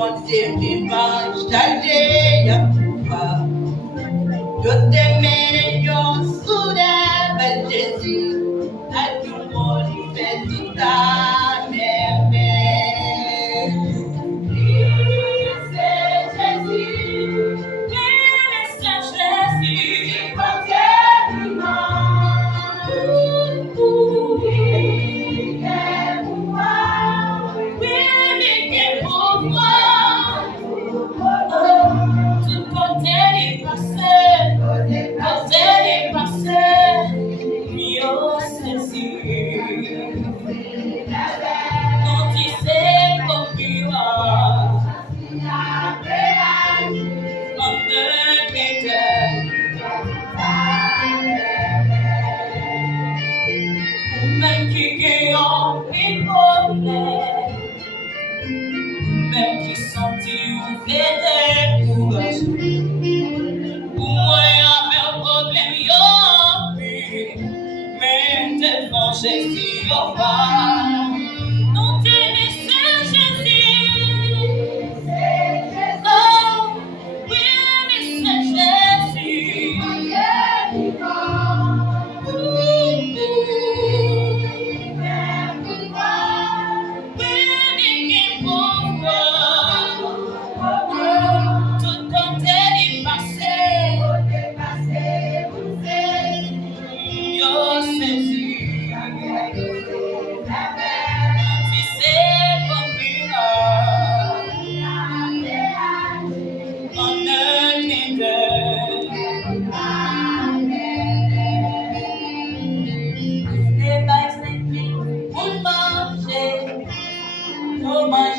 bon Dieu vivant, chargé y'a pouvoir. Je t'aimais, je soulève Jésus, à tout le monde, il fait tout à merveille. C'est Jésus, c'est Jésus, bon Dieu vivant. Il est pouvoir, oui, il est pouvoir. Tout côté est passé, côté est passé, mieux saisi. Quand il s'est conduit, on ne qu'était. Même qui guéant il volait, même qui sentit ou fait courage. Pour moi, il y avait un problème, il mais devant Jésus, on va. Non, c'est Jésus. Oh, oui, c'est Jésus.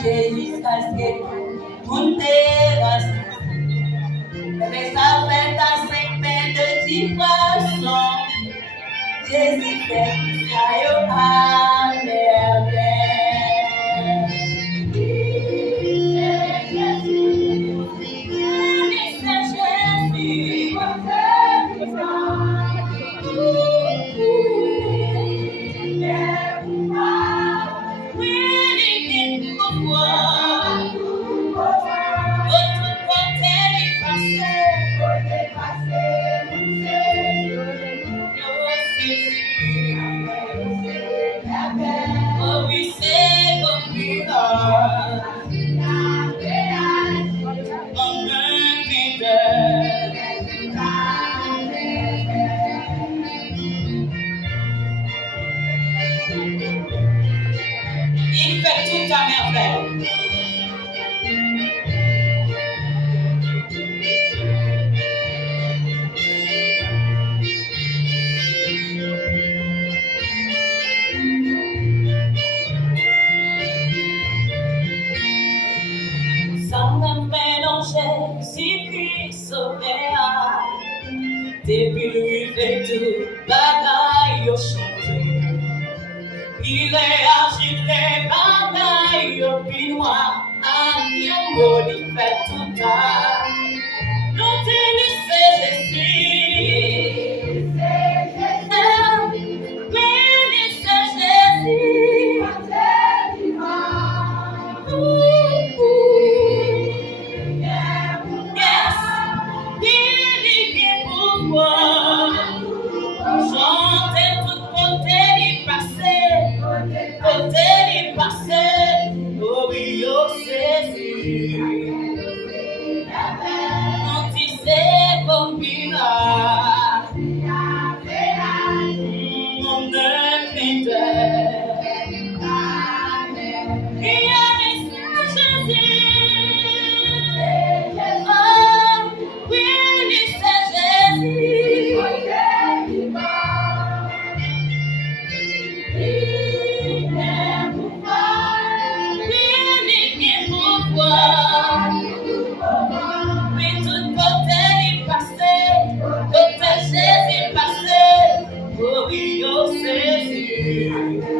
Jusqu'à ce que tout terrasse. Mais ça fait à 5 pains de 10 poissons. Jésus fait ça à merveille. Il fait tout à merveille. Ça m'a mélangé, si puis sauvé. Depuis lui, fait tout, bagaille au changé. Il est agi les bagailles au pinois, à Nyongo, il fait tout à. Non, c'est Jésus. Jésus passé, oh oui, oh Jésus.